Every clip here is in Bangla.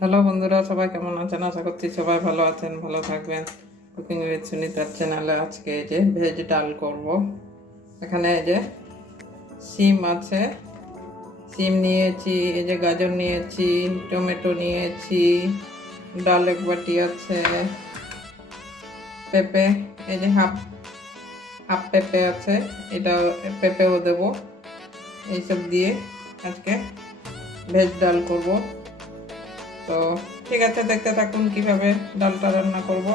হ্যালো বন্ধুরা, সবাই কেমন আছেন? আশা করছি সবাই ভালো আছেন, ভালো থাকবেন। কুকিং উইথ সুনিতার চ্যানেলে আজকে এই যে ভেজ ডাল করব। এখানে এই যে সিম আছে। সিম নিয়েছি, এই যে গাজর নিয়েছি, টমেটো নিয়েছি, ডাল এক বাটি আছে, পেঁপে, এই যে হাফ হাফ পেঁপে আছে, এটা পেঁপেও দেবো। এইসব দিয়ে আজকে ভেজ ডাল করব। তো ঠিক আছে, দেখতে থাকুন কীভাবে ডালটা রান্না করব।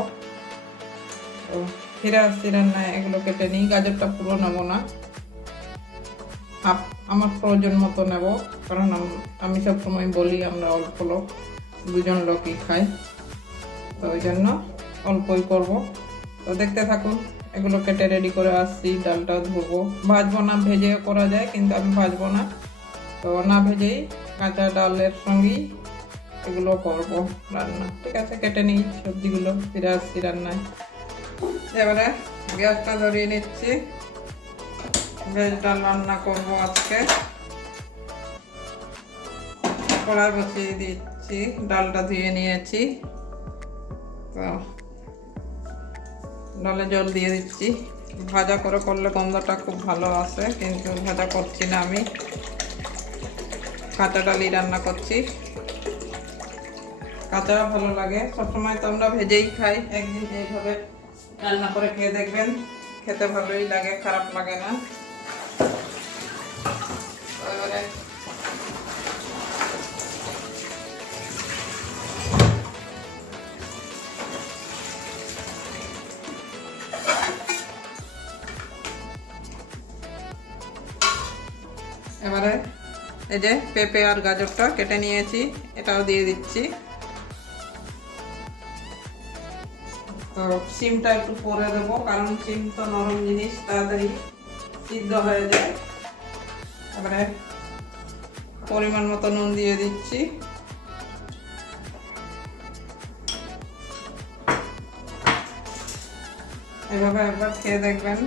তো ফিরে আসছি রান্নায়, এগুলো কেটে নিই। গাজরটা পুরো নেব না। আমার প্রয়োজন মতো নেব, কারণ আমি সব সময় বলি আমরা অল্প লোক, দুজন লোকই খাই। তো ওই জন্য অল্পই করব। তো দেখতে থাকুন, এগুলো কেটে রেডি করে আসছি, ডালটা ধুবো। ভাজবো না, ভেজেও করা যায়, কিন্তু আমি ভাজবো না। তো না ভেজেই কাঁচা ডালের সঙ্গেই এগুলো করব। রান্না। ঠিক আছে কেটে নিই সবজিগুলো ফিরে আসছি রান্নায়। এবারে গ্যাসটা ধরিয়ে নিচ্ছি। ভেজ ডাল রান্না করব আজকে। কড়াই বসিয়ে দিচ্ছি ডালটা ধুয়ে নিয়েছি। তো ডালে জল দিয়ে দিচ্ছি। ভাজা করে করলে গন্ধটা খুব ভালো আসে কিন্তু ভাজা করছি না আমি। কাঁচা ডালি রান্না করছি। কাঁচা ভালো লাগে। সবসময় তো আমরা ভেজেই খাই, একদিন এইভাবে রান্না করে খেয়ে দেখবেন। খেতে ভালোই লাগে, খারাপ লাগে না। এবারে এবারে এই যে পেঁপে আর গাজরটা কেটে নিয়েছি, এটাও দিয়ে দিচ্ছি। তো সিমটা একটু পরে দেবো, কারণ সিম তো নরম জিনিস, তাড়াতাড়ি সিদ্ধ হয়ে যায়। তারপরে পরিমাণ মতো নুন দিয়ে দিচ্ছি। এভাবে একবার খেয়ে দেখবেন।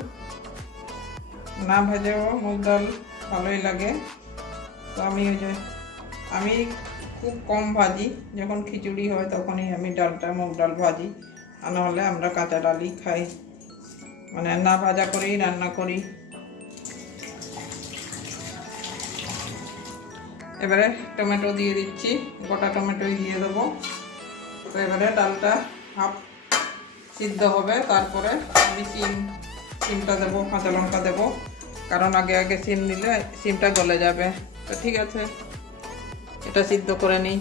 না ভেজেও মুগ ডাল ভালোই লাগে। তো আমি ওই যে, আমি খুব কম ভাজি, যখন খিচুড়ি হয় তখনই আমি ডালটা, মুগ ডাল ভাজি। আর নাহলে আমরা কাঁচা ডালই খাই। মানে না ভাজা করেই রান্না করি। এবারে টমেটো দিয়ে দিচ্ছি, গোটা টমেটোই দিয়ে দেবো। তো এবারে ডালটা হাফ সিদ্ধ হবে, তারপরে আমি সিম, সিমটা দেবো, কাঁচা লঙ্কা দেবো। কারণ আগে আগে সিম দিলে সিমটা গলে যাবে। তো ঠিক আছে, এটা সিদ্ধ করে নিই।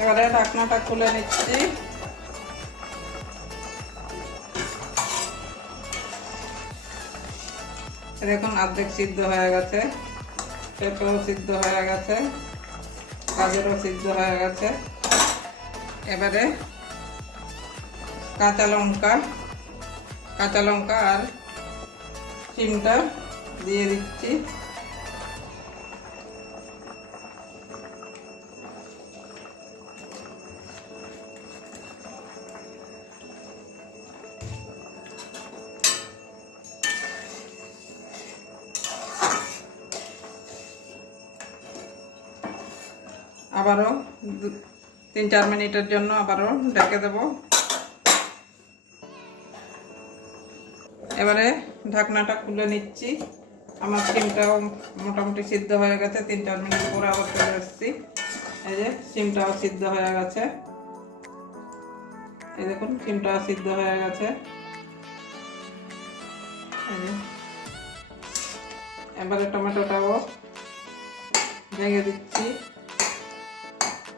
এবারে ঢাকনাটা খুলে নিচ্ছি। দেখুন, অর্ধেক সিদ্ধ হয়ে গেছে, পেঁপেও সিদ্ধ হয়ে গেছে, গাজরও সিদ্ধ হয়ে গেছে। এবারে কাঁচা লঙ্কা কাঁচা লঙ্কা আর সিমটা দিয়ে দিচ্ছি। আবারও তিন চার মিনিটের জন্য আবারও ঢেকে দেবো। এবারে ঢাকনাটা খুলে নিচ্ছি। আমার সিমটাও মোটামুটি সিদ্ধ হয়ে গেছে। তিন চার মিনিট পরে আবার চলে এসেছি। এই যে সিমটাও সিদ্ধ হয়ে গেছে। এই দেখুন, সিমটাও সিদ্ধ হয়ে গেছে। এবারে টমেটোটাও ভেঙে দিচ্ছি।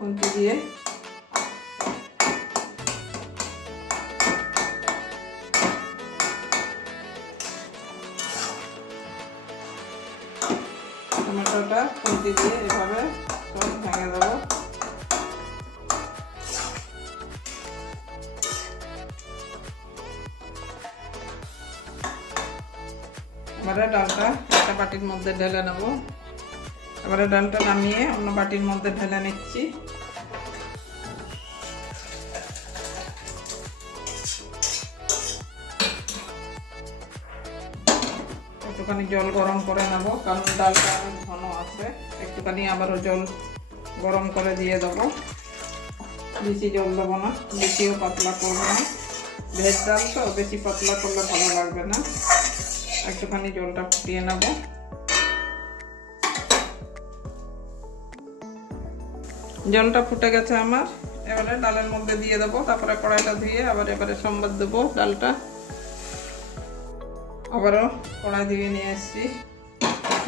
খুন্তি দিয়ে। টমেটোটা খুন্তি দিয়ে এভাবে সব ভেঙে দেবো। এবারে ডালটা একটা বাটির মধ্যে ঢেলে নেব। এবারে ডালটা নামিয়ে অন্য বাটির মধ্যে ঢেলে নিচ্ছি। একটুখানি জল গরম করে নেব, কারণ ডালটা অনেক ঘন আছে। একটুখানি আবারও জল গরম করে দিয়ে দেবো। বেশি জল দেবো না, বেশিও পাতলা করব না। ভেজ ডাল তো, বেশি পাতলা করলে ভালো লাগবে না। একটুখানি জলটা ফুটিয়ে নেব। জলটা ফুটে গেছে আমার। এবারে ডালের মধ্যে দিয়ে দেবো, তারপরে কড়াইটা ধুয়ে আবার এবারে সম্বাদ দেবো ডালটা। আবারও কড়াই দিয়ে নিয়ে এসেছি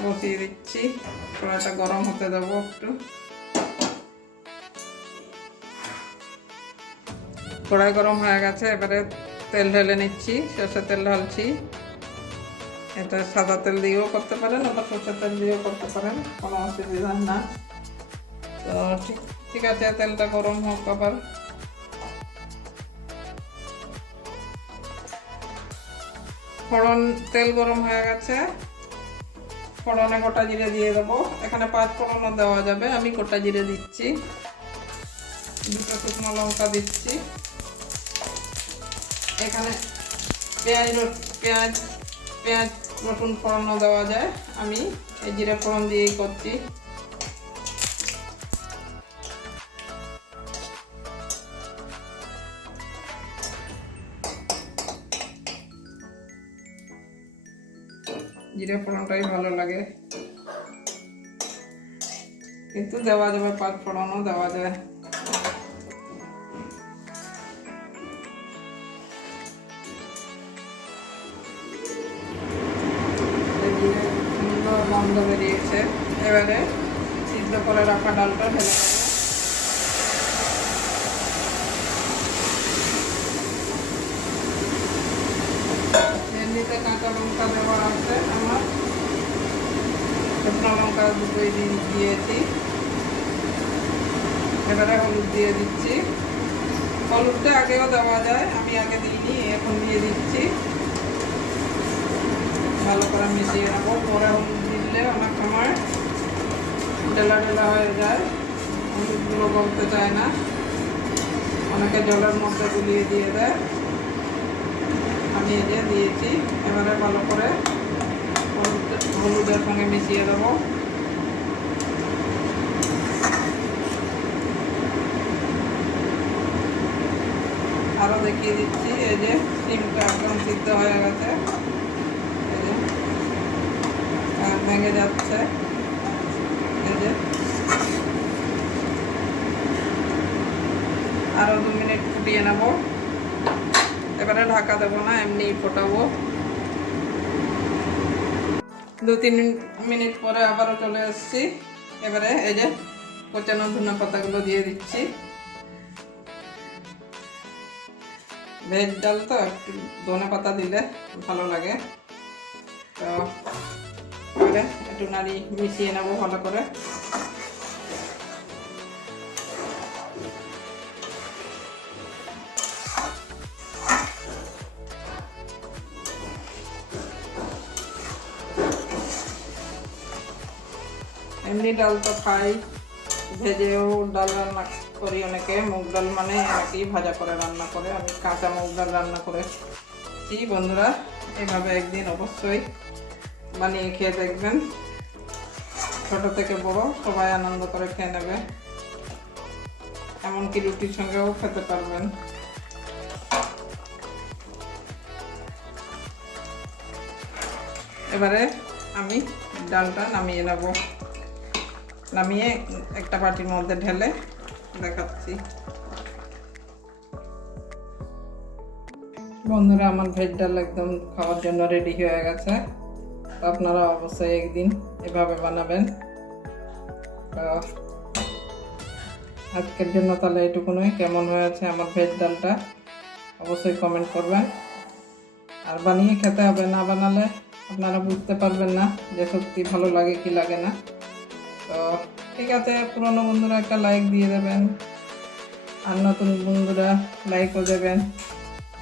বসিয়ে দিচ্ছি। কড়াইটা গরম হতে দেবো একটু। কড়াই গরম হয়ে গেছে, এবারে তেল ঢেলে নিচ্ছি, সরষে তেল ঢালছি। এটা সাদা তেল দিয়েও করতে পারেন আবার সরষের তেল দিয়েও করতে পারেন, কোনো অসুবিধা না। তো ঠিক ঠিক আছে, তেলটা গরম হোক আবার। ফোড়ন তেল গরম হয়ে গেছে। ফোড়নে গোটা জিরে দিয়ে দেবো। এখানে পাঁচ ফোড়নও দেওয়া যাবে। আমি গোটা জিরে দিচ্ছি। দুটো শুকনো লঙ্কা দিচ্ছি। এখানে পেঁয়াজ পেঁয়াজ পেঁয়াজ রসুন ফোড়নও দেওয়া যায়। আমি এই জিরে ফোড়ন দিয়েই করছি। জিরে ফোড়নটাই ভালো লাগে। কিন্তু দেওয়া যাবে পাঁচ ফোড়নও দেওয়া যায়। এবারে সিদ্ধ করে রাখা ডালটা ঢেলে এমনিতে কাঁচা লঙ্কা দেওয়া শুকনো লঙ্কা দুটোই দিয়ে দিয়েছি এবারে হলুদ দিয়ে দিচ্ছি হলুদটা আগেও দেওয়া যায় আমি আগে দিইনি এখন দিয়ে দিচ্ছি ভালো করে মিশিয়ে নেব পরে হলুদ দিলে অনেক সময় ডেলা ডেলা হয়ে যায় হলুদগুলো গলতে চায় না অনেকে জলের মধ্যে গুলিয়ে দিয়ে দেয় আমি এই দিয়েছি, এবারে ভালো করে হলুদের সঙ্গে মিশিয়ে দেবো। আরও দেখিয়ে দিচ্ছি, এই যে সিমটা একদম সিদ্ধ হয়ে গেছে। এই যে, আর ভেঙে যাচ্ছে। এই যে আরও দু মিনিট ফুটিয়ে নেব। এবারে ঢাকা দেবো না, এমনি ফোটাবো। দু তিন মিনিট পরে আবারও চলে আসছি। এবারে এই যে কোচানো ধনে পাতাগুলো দিয়ে দিচ্ছি। ভেজ ডাল তো একটু ধনে পাতা দিলে ভালো লাগে। তো একটু নাড়ি মিশিয়ে নেব ভালো করে। এমনি ডাল তো খাই, ভেজেও ডাল রান্না করি অনেকে, মুগ ডাল মানে অনেকেই ভাজা করে, রান্না করে, আমি কাঁচা মুগ ডাল রান্না করেছি। বন্ধুরা, এভাবে একদিন অবশ্যই বানিয়ে খেয়ে দেখবেন। ছোট থেকে বড়, সবাই আনন্দ করে খেয়ে নেবে। এমনকি রুটির সঙ্গেও খেতে পারবেন। এবারে আমি ডালটা নামিয়ে নেব। নামিয়ে একটা বাটির মধ্যে ঢেলে দেখাচ্ছি। বন্ধুরা, আমার ভেজ ডাল একদম খাওয়ার জন্য রেডি হয়ে গেছে। আপনারা অবশ্যই একদিন এভাবে বানাবেন। আজকের জন্য তাহলে এইটুকুনই কেমন হয়েছে আমার ভেজ ডালটা? অবশ্যই কমেন্ট করবেন। আর বানিয়ে খেতে হবে, না বানালে আপনারা বুঝতে পারবেন না যে সত্যি ভালো লাগে কি লাগে না। তো ঠিক আছে, পুরনো বন্ধুরা একটা লাইক দিয়ে দেবেন। আর নতুন বন্ধুরা লাইকও দেবেন।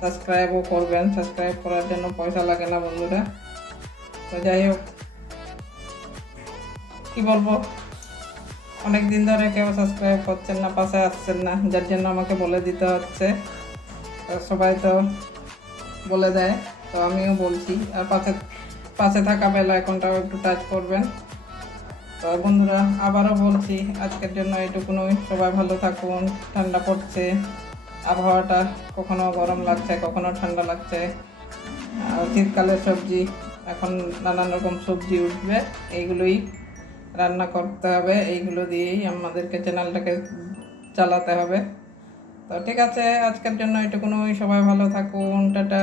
সাবস্ক্রাইবও করবেন। সাবস্ক্রাইব করার জন্য পয়সা লাগে না বন্ধুরা। তো যাই হোক, কী বলব? অনেক দিন ধরে কেউ সাবস্ক্রাইব করছেন না, পাশে আসছেন না, যার জন্য আমাকে বলে দিতে হচ্ছে। সবাই তো বলে দেয়, তো আমিও বলছি। আর পাশে পাশে থাকা বেলা এখনটাও একটু টাচ করবেন। তো বন্ধুরা, আবারও বলছি, আজকের জন্য এইটুকুনই সবাই ভালো থাকুন, ঠান্ডা পড়ছে, আবহাওয়াটা কখনো গরম লাগছে, কখনো ঠান্ডা লাগছে। শীতকালের সবজি, এখন নানান রকম সবজি উঠবে, এইগুলোই রান্না করতে হবে, এইগুলো দিয়েই আমাদেরকে চ্যানেলটাকে চালাতে হবে। তো ঠিক আছে, আজকের জন্য এটুকুনই। সবাই ভালো থাকুন, টাটা।